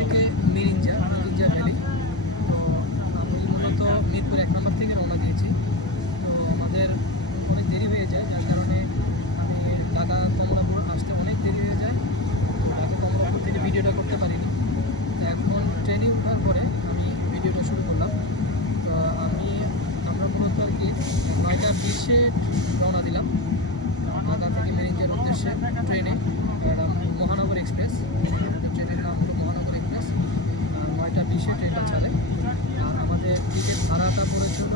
থেকে মিরিঞ্জা ভ্যালি। তো আমি মূলত মিরপুর 1 নম্বর থেকে রওনা দিয়েছি। তো আমাদের অনেক দেরি হয়ে যায়, যার কারণে আমি ঢাকা কমলাপুর আসতে অনেক দেরি হয়ে যায়। ঢাকা কমলাপুর থেকে ভিডিওটা করতে পারিনি। তো এখন ট্রেনে ওঠার পরে আমি ভিডিওটা শুরু করলাম। তো আমরা মূলত আর কি 9টা 20-এ রওনা দিলাম ঢাকা থেকে মেরিঞ্জার উদ্দেশ্যে ট্রেনে। মহানগর এক্সপ্রেস, ট্রেনের নাম হলো মহানগর এক্সপ্রেস। 9টা 20-এ ট্রেনটা ছাড়ে। আর আমাদের টিকিট ভাড়াটা পড়েছিল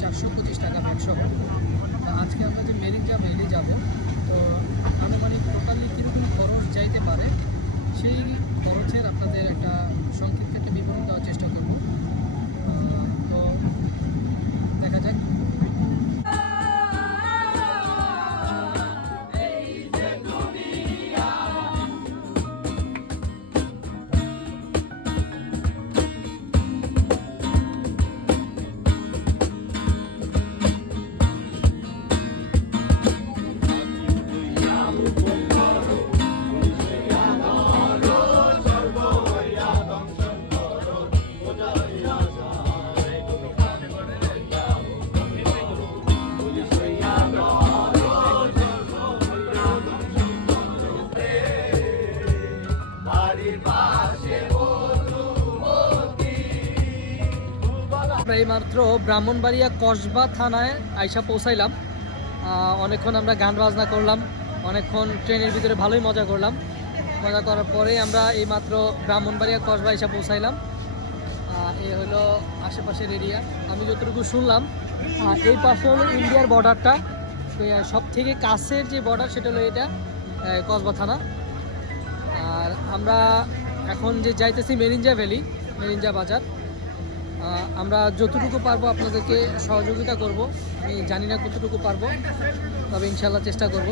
425 টাকা ভ্যাটসহ। আজকে আমরা যে মেরিঞ্জা ভ্যালি যাব, তো আনুমানিক টোটালি কীরকম খরচ যাইতে পারে সেই খরচের আপনাদের একটা সংক্ষিপ্ত একটা বিবরণ দেওয়ার চেষ্টা করব। তো দেখা যাক। আমরা এইমাত্র ব্রাহ্মণবাড়িয়া কসবা থানায় আইসা পৌঁছাইলাম। অনেকক্ষণ আমরা গান বাজনা করলাম, অনেকক্ষণ ট্রেনের ভিতরে ভালোই মজা করলাম। মজা করার পরে আমরা এইমাত্র ব্রাহ্মণবাড়িয়া কসবা আইসা পৌঁছাইলাম। এই হলো আশেপাশের এরিয়া। আমি যতটুকু শুনলাম এই পাশে হলো ইন্ডিয়ার বর্ডারটা, সব থেকে কাছের যে বর্ডার সেটা হলো এটা কসবা থানা। আর আমরা এখন যে যাইতেছি মেরিঞ্জা ভ্যালি, মেরিঞ্জা বাজার। আমরা যতটুকু পারবো আপনাদেরকে সহযোগিতা করব। আমি জানি না কতটুকু পারবো, তবে ইনশাল্লাহ চেষ্টা করব।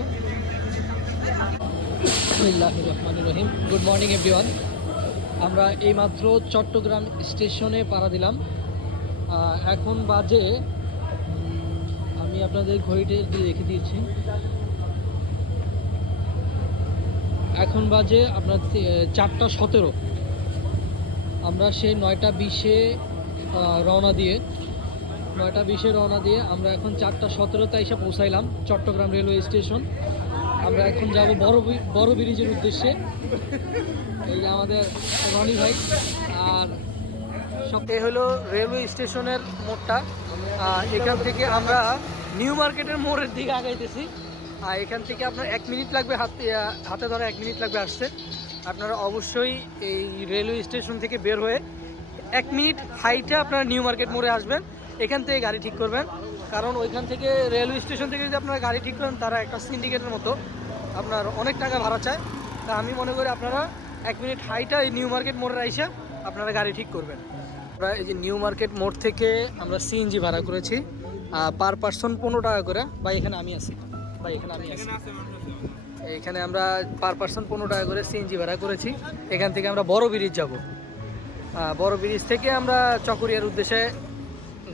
বিসমিল্লাহির রহমানির রহিম। Good morning everyone. আমরা এইমাত্র চট্টগ্রাম স্টেশনে পাড়া দিলাম। এখন বাজে, আমি আপনাদের ঘড়িতে রেখে দিয়েছি, এখন বাজে আপনার 4টা 17। আমরা সেই 9টা 20-এ রওনা দিয়ে আমরা এখন 4টা 17-তে এসে পৌঁছাইলাম চট্টগ্রাম রেলওয়ে স্টেশন। আমরা এখন যাব বড় ব্রিজের উদ্দেশ্যে। এই যে আমাদের রনি ভাই। আর সবটাই হলো রেলওয়ে স্টেশনের মোড়টা। এখান থেকে আমরা নিউ মার্কেটের মোড়ের দিকে আগাইতেছি। আর এখান থেকে আপনার 1 মিনিট লাগবে, হাতে ধরে 1 মিনিট লাগবে আসতে। আপনারা অবশ্যই এই রেলওয়ে স্টেশন থেকে বের হয়ে 1 মিনিট হাইটে আপনারা নিউ মার্কেট মোড়ে আসবেন। এখান থেকে গাড়ি ঠিক করবেন, কারণ ওইখান থেকে রেলওয়ে স্টেশন থেকে যদি আপনারা গাড়ি ঠিক করেন, তারা একটা সিন্ডিকেটের মতো আপনার অনেক টাকা ভাড়া চায়। তা আমি মনে করি আপনারা 1 মিনিট হাইটা এই নিউ মার্কেট মোড়ে আইসা আপনারা গাড়ি ঠিক করবেন। আমরা এই যে নিউ মার্কেট মোড় থেকে আমরা সিএনজি ভাড়া করেছি পার পার্সন 15 টাকা করে। এখানে আমি আছি। এখানে আমরা পার পার্সন 15 টাকা করে সিএনজি ভাড়া করেছি। এখান থেকে আমরা বড় ব্রিজ যাব। বড় ব্রিজ থেকে আমরা চকরিয়ার উদ্দেশ্যে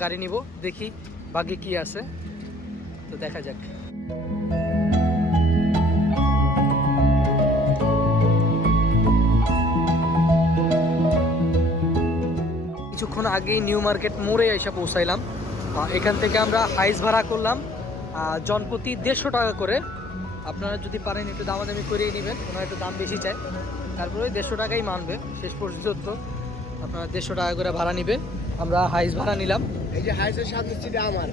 গাড়ি নিব। দেখি বাকি কি আছে, তো দেখা যাক। কিছুক্ষণ আগেই নিউ মার্কেট মোড়ে এসে পৌঁছাইলাম। এখান থেকে আমরা হাইস ভাড়া করলাম জনপ্রতি 150 টাকা করে। আপনারা যদি পারেন একটু দামাদামি করিয়ে নেবেন, ওনারা একটু দাম বেশি চায়, তারপরে 150 টাকাই মানবে শেষ পর্যন্ত। আপনারা 150 টাকা করে ভাড়া নিবে। আমরা হাইস ভাড়া নিলাম। এই যে হাইসের সাথে চিঠি আমার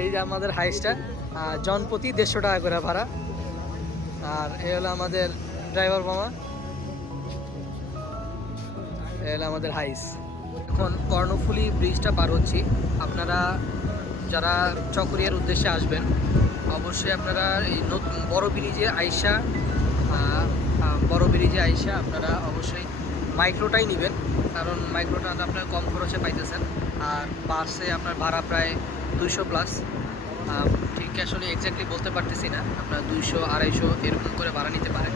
এই যে আমাদের হাইসটা জনপ্রতি 150 টাকা করে ভাড়া। আর এ হলো আমাদের ড্রাইভার মামা, এ হলো আমাদের হাইস। এখন কর্ণফুলী ব্রিজটা পার হচ্ছি। আপনারা যারা চকরিয়ার উদ্দেশ্যে আসবেন, অবশ্যই আপনারা এই নতুন বড় ব্রিজে আইসা আপনারা অবশ্যই মাইক্রোটাই নেবেন, কারণ মাইক্রোটা আপনার কম খরচে পাইতেছেন। আর বাসে আপনার ভাড়া প্রায় 200+। ঠিক আসলে এক্স্যাক্টলি বলতে পারতেছি না, আপনার 200-250 এরকম করে ভাড়া নিতে পারেন।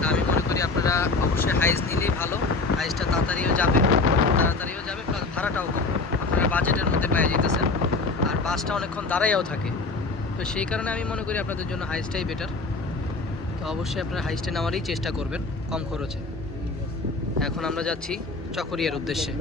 তা আমি মনে করি আপনারা অবশ্যই হাইস নিলেই ভালো। হাইসটা তাড়াতাড়িও যাবে প্লাস ভাড়াটাও কম, আপনারা বাজেটের মধ্যে পেয়ে যেতেছেন। আর বাসটা অনেকক্ষণ দাঁড়াইয়াও থাকে, তো সেই কারণে আমি মনে করি আপনাদের জন্য হাইসটাই বেটার। তো অবশ্যই আপনারা হাইসটা নেওয়ারই চেষ্টা করবেন কম খরচে। এখন আমরা যাচ্ছি চকরিয়ার উদ্দেশ্যে।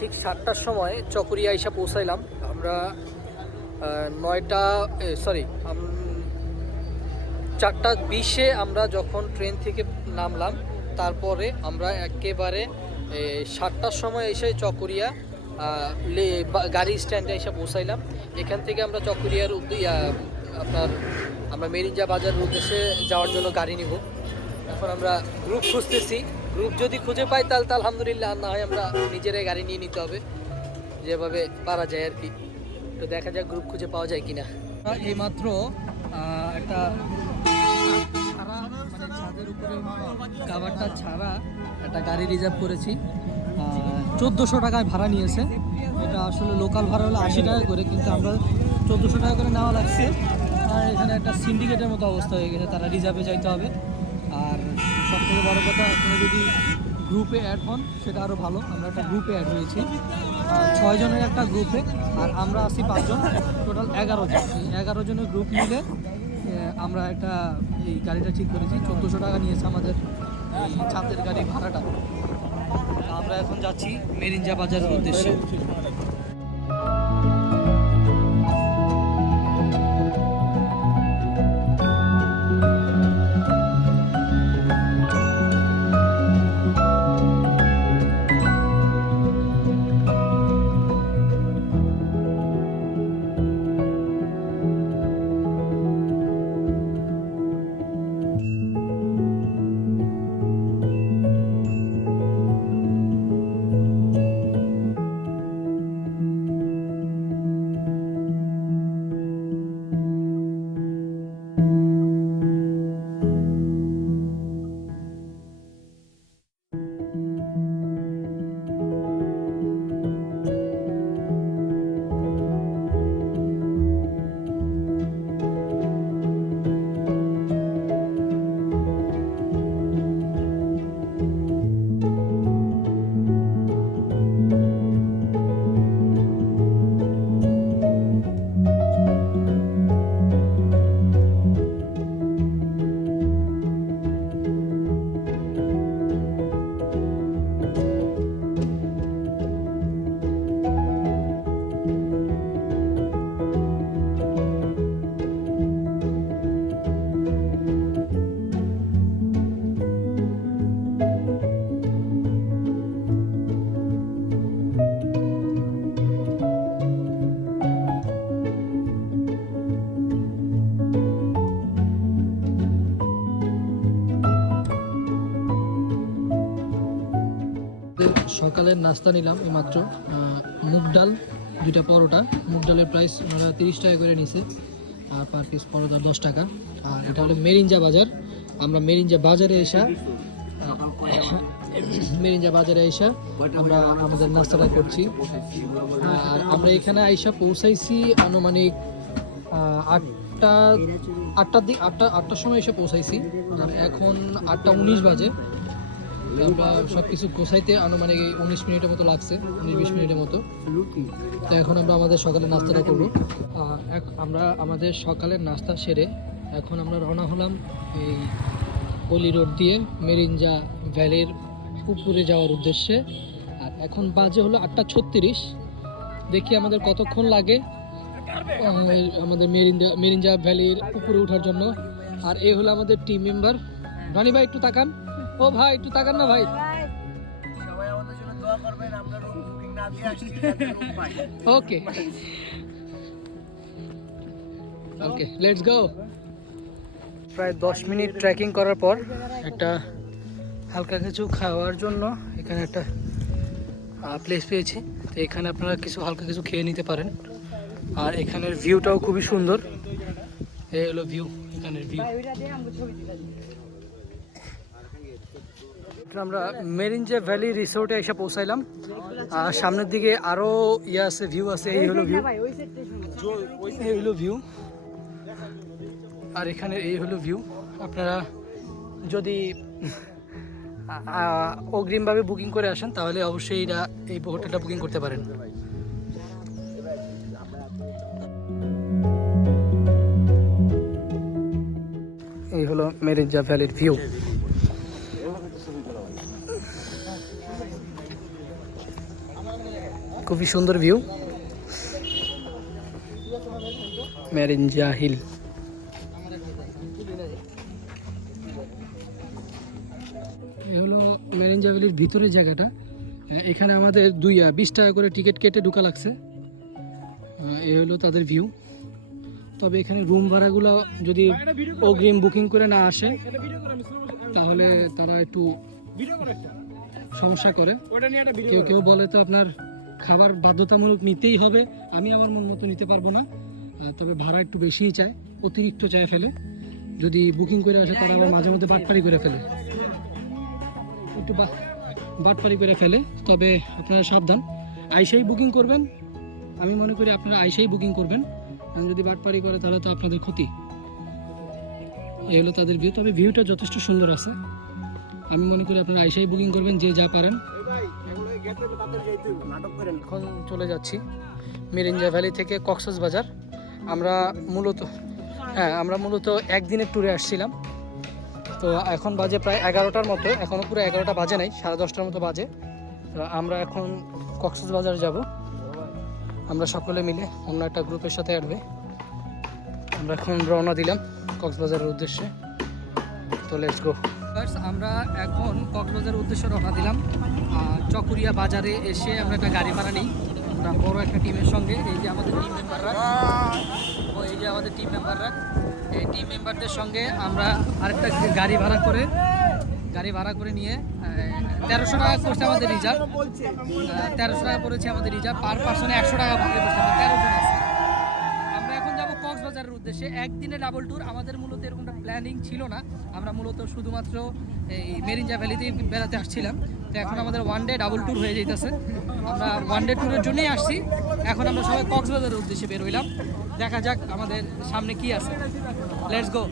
ঠিক 7টার সময় চকরিয়া এসে পৌঁছাইলাম আমরা। 4টা 20-এ আমরা যখন ট্রেন থেকে নামলাম, তারপরে আমরা একেবারে 7টার সময় এসে চকরিয়া গাড়ি স্ট্যান্ডে এসে পৌঁছাইলাম। এখান থেকে আমরা চকরিয়ার আমরা মেরিঞ্জা বাজারের উদ্দেশ্যে যাওয়ার জন্য গাড়ি নিব। এখন আমরা গ্রুপ খুঁজতেছি, গ্রুপ যদি খুঁজে পাই তাহলে তো আলহামদুলিল্লাহ, আর না হয় আমরা নিজেরাই গাড়ি নিয়ে নিতে হবে, যেভাবে পারা যায় আর কি। তো দেখা যাক গ্রুপ খুঁজে পাওয়া যায় কিনা। এইমাত্র একটা ছাড়া, মানে ছাদের উপরে কাভারটা ছাড়া একটা গাড়ি রিজার্ভ করেছি। 1400 টাকায় ভাড়া নিয়েছে। এটা আসলে লোকাল ভাড়া হলো 80 টাকা করে, কিন্তু আমরা 1400 টাকা করে নেওয়া লাগছে। আর এখানে একটা সিন্ডিকেটের মতো অবস্থা হয়ে গেছে, তারা রিজার্ভে যাইতে হবে। আর সবথেকে বড় কথা, আপনি যদি গ্রুপে অ্যাড হন সেটা আরও ভালো। আমরা একটা গ্রুপে অ্যাড হয়েছি, 6 জনের একটা গ্রুপে, আর আমরা আছি 5 জন, টোটাল 11 জন। এই 11 জনের গ্রুপ মিলে আমরা একটা এই গাড়িটা ঠিক করেছি। 1400 টাকা নিয়েছে আমাদের এই ছাদের গাড়ি ভাড়াটা। আমরা এখন যাচ্ছি মেরিঞ্জা বাজারের উদ্দেশ্যে। সকালের নাস্তা নিলাম এইমাত্র, মুগ ডাল, 2টা পরোটা। মুগ ডালের প্রাইস 30 টাকা করে নিছে, আর পার পিস পরোটা 10 টাকা। আর এটা হলো মেরিঞ্জা বাজার। আমরা মেরিঞ্জা বাজারে এসে আমরা আমাদের নাস্তাটা করছি। আর আমরা এখানে আইসা পৌঁছাইছি আনুমানিক 8টার সময় এসে পৌঁছাইছি, আর এখন 8টা 19 বাজে। আমরা সব কিছু গোছাইতে আনুমানিক 19 মিনিটের মতো লাগছে, 19-20 মিনিটের মতো। তো এখন আমরা আমাদের সকালের নাস্তাটা করবো। আমরা আমাদের সকালের নাস্তা সেরে এখন আমরা রওনা হলাম এই পলি রোড দিয়ে মেরিঞ্জা ভ্যালির উপরে যাওয়ার উদ্দেশ্যে। আর এখন বাজে হলো 8টা 36। দেখি আমাদের কতক্ষণ লাগে আমাদের মেরিঞ্জা ভ্যালির উপরে ওঠার জন্য। আর এই হলো আমাদের টিম মেম্বার। রানি ভাই একটু তাকান, ও ভাই একটু তাকান না ভাই। সবাই আমাদের জন্য দোয়া করবেন, আমরা রুম বুকিং না দিয়ে আসছি, room pi. Okay okay, let's go. প্রায় 10 মিনিট ট্রেকিং করার পর একটা হালকা কিছু খাওয়ার জন্য এখানে একটা প্লেস পেয়েছি। তো এখানে আপনারা কিছু হালকা কিছু খেয়ে নিতে পারেন। আর এখানের ভিউটাও খুবই সুন্দর। এই হলো ভিউ, এখানের ভিউ। মাত্র আমরা মেরিঞ্জা ভ্যালি রিসোর্টে এসে পৌঁছাইলাম। আর সামনের দিকে আরো ইয়ে আছে, ভিউ আছে। এই হলো ভিউ, এই হলো ভিউ। আর এখানে এই হলো ভিউ। আপনারা যদি অগ্রিমভাবে বুকিং করে আসেন তাহলে অবশ্যই এই হোটেলটা বুকিং করতে পারেন। এই হলো মেরিঞ্জা ভ্যালির ভিউ। খুবই সুন্দর ভিউ, মেরিঞ্জা হিল। এই হলো মেরিঞ্জা ভ্যালির ভিতরের জায়গাটা। এখানে আমাদের 20 টাকা করে টিকিট কেটে ঢোকা লাগছে। এই হলো তাদের ভিউ। তবে এখানে রুম ভাড়াগুলো যদি অগ্রিম বুকিং করে না আসে তাহলে তারা একটু সমস্যা করে। কেউ কেউ বলে তো আপনার খাবার বাধ্যতামূলক নিতেই হবে, আমি আমার মন মতো নিতে পারবো না, তবে ভাড়া একটু বেশিই চায়, অতিরিক্ত চায় ফেলে। যদি বুকিং করে আসে তারা আবার মাঝে মধ্যে বাটপারি করে ফেলে, একটু বাটপারি করে ফেলে। তবে আপনারা সাবধান, আইসাই বুকিং করবেন। আমি মনে করি আপনারা আইসাই বুকিং করবেন, কারণ যদি বাটপারি করে তাহলে তো আপনাদের ক্ষতি। এই হলো তাদের ভিউ। তবে ভিউটা যথেষ্ট সুন্দর আছে। আমি মনে করি আপনারা আইসাই বুকিং করবেন, যে যা পারেন। এখন চলে যাচ্ছি মেরিঞ্জা ভ্যালি থেকে কক্সবাজার। আমরা মূলত একদিনের ট্যুরে আসছিলাম। তো এখন বাজে প্রায় 11টার মতো, এখনও পুরো 11টা বাজে নাই, 10:30টার মতো বাজে। তো আমরা এখন কক্সবাজার যাব। আমরা সকলে মিলে অন্য একটা গ্রুপের সাথে অ্যাড হয়ে আমরা এখন রওনা দিলাম কক্সবাজারের উদ্দেশ্যে। তো লেটস গো। আমরা এখন কক্সবাজারের উদ্দেশ্যে রওনা দিলাম। চকুরিয়া বাজারে এসে আমরা একটা গাড়ি ভাড়া নিই, আমরা বড় একটা টিমের সঙ্গে। এই যে আমাদের টিম মেম্বাররা, এই টিম মেম্বারদের সঙ্গে আমরা আরেকটা গাড়ি ভাড়া করে নিয়ে 1300 টাকা করছে আমাদের রিজার্ভ। 1300 টাকা পড়েছে আমাদের রিজার্ভ, পার পার্সনে 100 টাকা ভাগে পড়ছে। আমরা 13 জন আছি। আমরা এখন যাব কক্সবাজারের উদ্দেশ্যে, একদিনে ডাবল ট্যুর। আমাদের মূলত এরকমটা প্ল্যানিং ছিল না, আমরা মূলত শুধুমাত্র এই মেরিঞ্জা ভ্যালিতেই বেড়াতে আসছিলাম। তো এখন আমাদের ওয়ান ডে ডাবল ট্যুর হয়ে যেতেছে। আমরা ওয়ান ডে ট্যুরের জন্যই আসছি। এখন আমরা সবাই কক্সবাজারের উদ্দেশ্যে বের হইলাম। দেখা যাক আমাদের সামনে কি আছে। Let's go.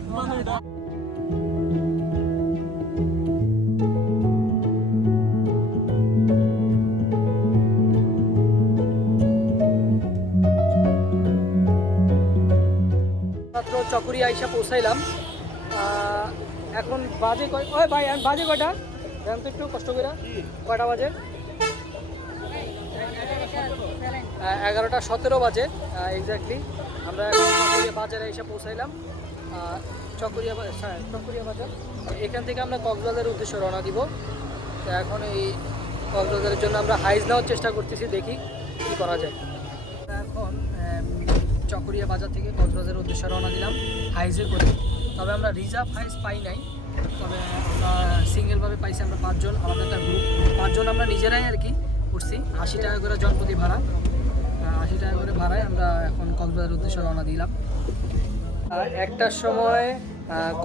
মাত্র চকুরিয়া আইসা পৌঁছাইলাম। এখন বাজে বাজে কয়টা জান তো একটু কষ্ট করে, কয়টা বাজে? 11:17 বাজে এক্স্যাক্টলি। আমরা এখন চকুরিয়া বাজারে এসে পৌঁছাইলাম। চকুরিয়া বাজার, এখান থেকে আমরা কক্সবাজারের উদ্দেশ্যে রওনা দিব। তো এখন এই কক্সবাজারের জন্য আমরা হাইজ নেওয়ার চেষ্টা করতেছি, দেখি কী করা যায়। এখন চকুরিয়া বাজার থেকে কক্সবাজারের উদ্দেশ্যে রওনা দিলাম হাইজে করে। তবে আমরা রিজার্ভ হাইজ পাই নাই, তবে আমরা সিঙ্গেলভাবে পাইছি। আমরা 5 জন, আমাদের একটা গ্রুপ, 5 জন আমরা নিজেরাই আর কি করছি। 80 টাকা করে জনপ্রতি ভাড়া, 80 টাকা করে ভাড়ায় আমরা এখন কক্সবাজারের উদ্দেশ্যে রওনা দিলাম। 1টার সময়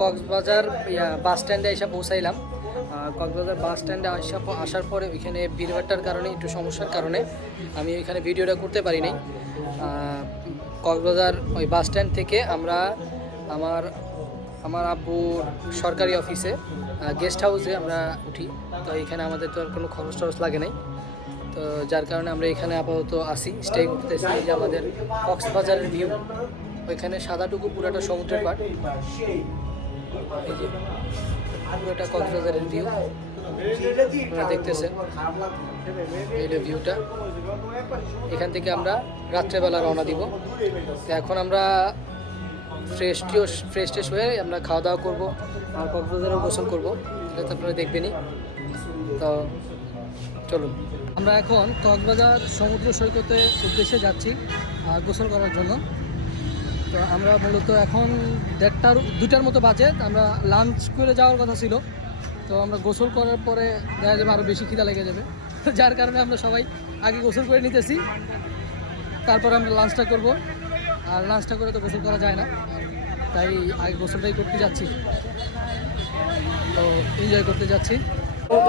কক্সবাজার বাস স্ট্যান্ডে এসে পৌঁছাইলাম। কক্সবাজার বাস স্ট্যান্ডে আসার পরে ওইখানে ভিড়ভাট্টার কারণে, একটু সমস্যার কারণে আমি ওইখানে ভিডিওটা করতে পারি নাই। কক্সবাজার ওই বাস স্ট্যান্ড থেকে আমরা আমার আব্বুর সরকারি অফিসে গেস্ট হাউসে আমরা উঠি। তো এখানে আমাদের তো আর কোনো খরচ লাগে নাই, তো যার কারণে আমরা এখানে আপাতত আসি, স্টে করতেছি। এই যে আমাদের কক্সবাজারের ভিউ, ওইখানে সাদাটুকু পুরোটা সমুদ্রের পাড়। এই যে পুরোটা কক্সবাজারের ভিউ আপনারা দেখতেছেন, এই ভিউটা। এখান থেকে আমরা রাত্রেবেলা রওনা দিব। তো এখন আমরা ফ্রেশ হয়ে আমরা খাওয়া দাওয়া করবো আর কক্সবাজারে গোসল করবো, সেটা তো আপনারা দেখবেনই। তো চলুন, আমরা এখন কক্সবাজার সমুদ্র সৈকতের উদ্দেশ্যে যাচ্ছি গোসল করার জন্য। তো আমরা মূলত এখন 2টার মতো বাজে, আমরা লাঞ্চ করে যাওয়ার কথা ছিল। তো আমরা গোসল করার পরে দেখা যাবে আরও বেশি খিদা লেগে যাবে, যার কারণে আমরা সবাই আগে গোসল করে নিতেছি, তারপর আমরা লাঞ্চটা করব। আর লাঞ্চটা করে তো গোসল করা যায় না, তাই আগে গোসলটাই করতে যাচ্ছি। তো এনজয় করতে যাচ্ছি। এখন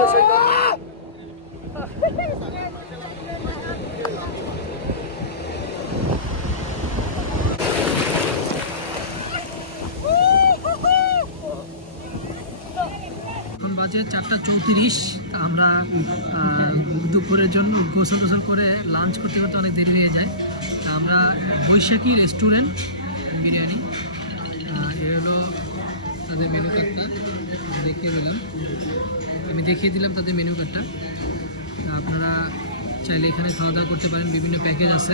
বাজে 4:34। আমরা দুপুরের জন্য গোসল টোসল করে লাঞ্চ করতে করতে অনেক দেরি হয়ে যায়। তা আমরা বৈশাখী রেস্টুরেন্ট বিরিয়ানি, এ হলো তাদের মেনু কার্ডটা দেখিয়ে দিলাম, আমি দেখিয়ে দিলাম তাদের মেনু কার্ডটা। আপনারা চাইলে এখানে খাওয়া দাওয়া করতে পারেন, বিভিন্ন প্যাকেজ আছে,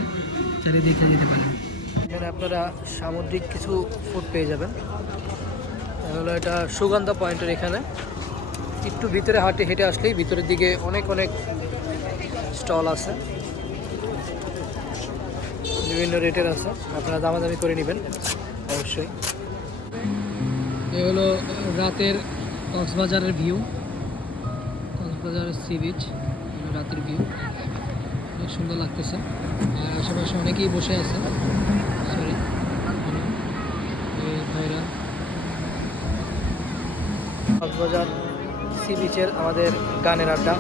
চাইলে দেখে যেতে পারেন। এখানে আপনারা সামুদ্রিক কিছু ফুড পেয়ে যাবেন। হলো এটা সুগন্ধা পয়েন্টের এখানে একটু ভিতরে হেঁটে আসলেই ভিতরের দিকে অনেক স্টল আছে, বিভিন্ন রেটের আছে, আপনারা দামাদামি করে নেবেন অবশ্যই। এ হলো রাতের কক্সবাজারের ভিউ, কক্সবাজারের সি বিচ, রাতের ভিউ অনেক সুন্দর লাগতেছে। আর আশেপাশে অনেকেই বসে আছে, সরি ভাইরা। কক্সবাজার সি বিচের আমাদের গানের আড্ডা।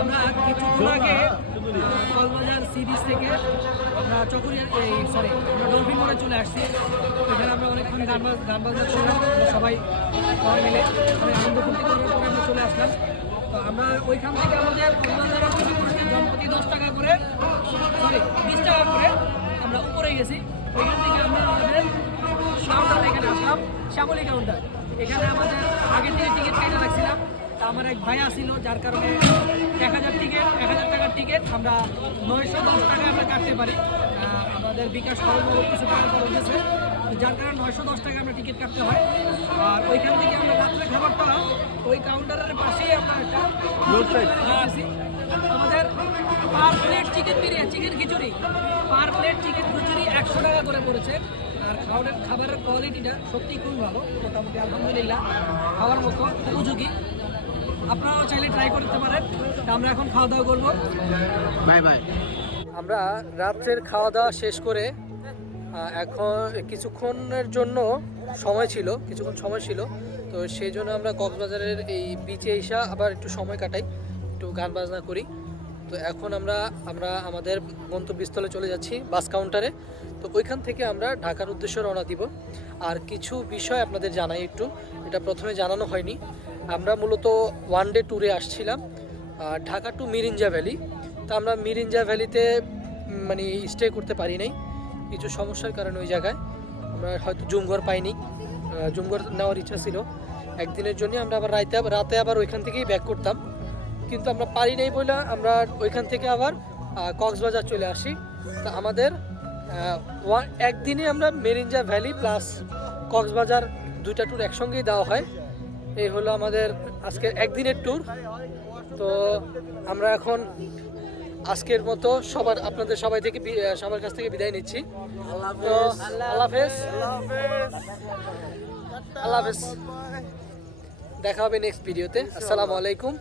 আমরা কিছুক্ষণ আগে কক্সবাজার সি বিচ থেকে আমরা চকরিয়া আমরা ডলফিন মোড়ে চলে আসছি। এখানে আমরা অনেকক্ষণ গান বাজনা করলাম, সবাই মিলে অনেক আনন্দ ফুর্তি করার পরে আমরা চলে আসলাম। তো আমরা ওইখান থেকে আমাদের কক্সবাজারের জনপ্রতি 10 টাকা করে, 20 টাকা করে আমরা উপরে গেছি। ওইখান থেকে আমরা আমাদের কাউন্টার এখানে আসলাম, শ্যামলী কাউন্টার। এখানে আমাদের আগের থেকে টিকিট কেটে রাখছিলাম। তা আমার এক ভাই আসছিল, যার কারণে 1000 টাকার টিকিট আমরা 910 টাকায় আমরা কাটতে পারি। আমাদের বিকাশ খরচ কিছু টাকা খরচ হয়েছে, যার কারণে 910 টাকা আমরা টিকিট কাটতে হয়। আর ওইখান থেকে আমরা রাত্রে খাবারটা ওই কাউন্টারের পাশেই আমরা একটা খাচ্ছি। আমাদের পার প্লেট চিকেন খিচুড়ি, পার প্লেট চিকেন খিচুড়ি 100 টাকা করে পড়েছে। আর খাবারের কোয়ালিটিটা সত্যিই খুব ভালো, মোটামুটি আলহামদুলিল্লাহ খাওয়ার মতো উপযোগী। আপনারাও চাইলে ট্রাই করতে পারেন। আমরা এখন খাওয়া দাওয়া করবো। বাই। আমরা রাত্রের খাওয়া দাওয়া শেষ করে এখন কিছুক্ষণের জন্য কিছুক্ষণ সময় ছিল, তো সেই জন্য আমরা কক্সবাজারের এই বিচে এসে আবার একটু সময় কাটাই, একটু গান বাজনা করি। তো এখন আমরা আমাদের গন্তব্যস্থলে চলে যাচ্ছি বাস কাউন্টারে। তো ওইখান থেকে আমরা ঢাকার উদ্দেশ্যে রওনা দিব। আর কিছু বিষয় আপনাদের জানাই একটু, এটা প্রথমে জানানো হয়নি। আমরা মূলত ওয়ান ডে ট্যুরে আসছিলাম ঢাকা টু মিরিঞ্জা ভ্যালি। তো আমরা মিরিঞ্জা ভ্যালিতে মানে স্টে করতে পারি নাই কিছু সমস্যার কারণে। ওই জায়গায় আমরা হয়তো জুমঘর পাইনি, জুমঘর নেওয়ার ইচ্ছা ছিল একদিনের জন্য। আমরা আবার রাতে আবার ওইখান থেকেই ব্যাক করতাম, কিন্তু আমরা পারি নাই বলে আমরা ওইখান থেকে আবার কক্সবাজার চলে আসি। তো আমাদের একদিনে আমরা মিরিঞ্জা ভ্যালি প্লাস কক্সবাজার দুইটা ট্যুর একসঙ্গেই দেওয়া হয়। এই হলো আমাদের আজকের একদিনের ট্যুর। তো আমরা এখন আজকের মতো আপনাদের সবার কাছ থেকে বিদায় নিচ্ছি। তো আল্লাহ হাফেজ, দেখা হবে নেক্সট ভিডিওতে। আসসালামু আলাইকুম।